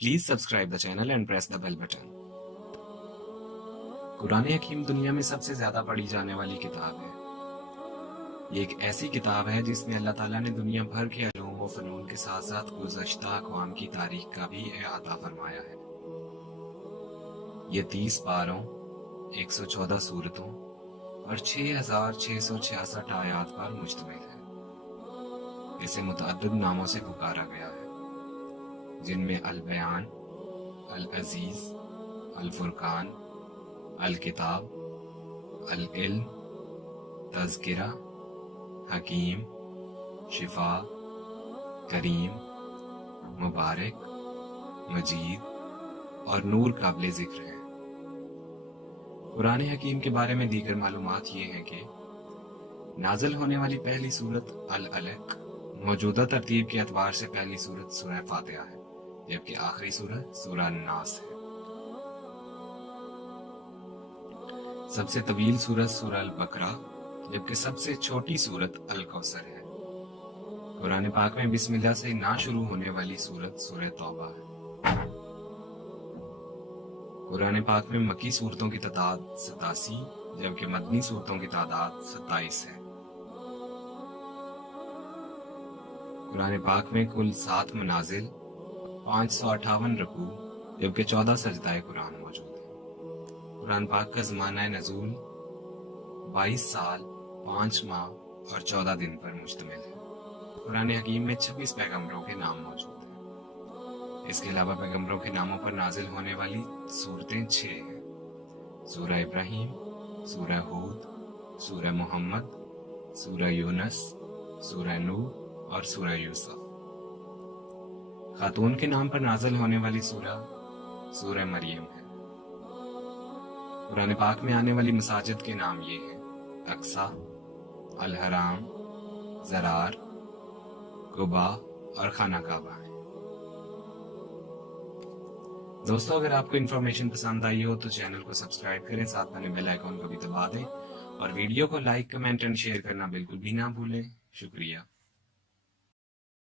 Please subscribe the channel and press the bell button. Quran हकीम दुनिया में सबसे ज्यादा पढ़ी जाने वाली किताब है। ये एक ऐसी किताब है जिसमें अल्लाह ताला ने दुनिया भर के उलूम व फनून के साथ साथ गुज़श्ता अक़वाम की तारीख का भी अहाता फरमाया है। ये 30 पारों, 114 सूरतों और 6666 आयात पर मुश्तमिल है। इसे मुतअद्दिद नामों से पुकारा गया है, जिनमें अल बयान, अल अजीज, अल फुरकान, अल किताब, अल इल्म, तज़किरा, हकीम, शिफा, करीम, मुबारक, मजीद और नूर काबिल जिक्र है। कुरान हकीम के बारे में दीगर मालूमात ये हैं कि नाज़िल होने वाली पहली सूरत अल अलक मौजूदा तरतीब के एतबार से पहली सूरत सूरह फातिहा है, जबकि आखिरी सूरत सूरह नास है। सबसे तवील सूरत सूरह अल बकरा, जबकि सबसे छोटी सूरत अल कौसर है। कुरान पाक में बिस्मिल्लाह से ना शुरू होने वाली सूरत सूरह तौबा है। कुरान पाक में मक्की सूरतों की तादाद 87, जबकि मदनी सूरतों की तादाद 27 है। कुरान पाक में कुल 7 मनाजिल, 558 रकू, जबकि 14 सजदाए कुरान मौजूद है। कुरान पाक का ज़माना नज़ूल 22 साल, 5 माह और 14 दिन पर मुश्तमिल है। कुरान हकीम में 26 पैगंबरों के नाम मौजूद हैं। इसके अलावा पैगंबरों के नामों पर नाजिल होने वाली सूरतें 6 हैं: सूरह इब्राहीम, सूरह हूद, सूरह मोहम्मद, सूरह यूनस, सूरह नूह और सूरह यूसुफ। खातून के नाम पर नाजिल होने वाली सूरह मरियम है। कुरान पाक में आने वाली मसाजिद के नाम ये हैं: अक्सा, अल हराम, ज़रार, कुबा और खाना काबा है। दोस्तों, अगर आपको इन्फॉर्मेशन पसंद आई हो तो चैनल को सब्सक्राइब करें, साथ में बेल आइकॉन को भी दबा दें और वीडियो को लाइक, कमेंट एंड शेयर करना बिल्कुल भी ना भूलें। शुक्रिया।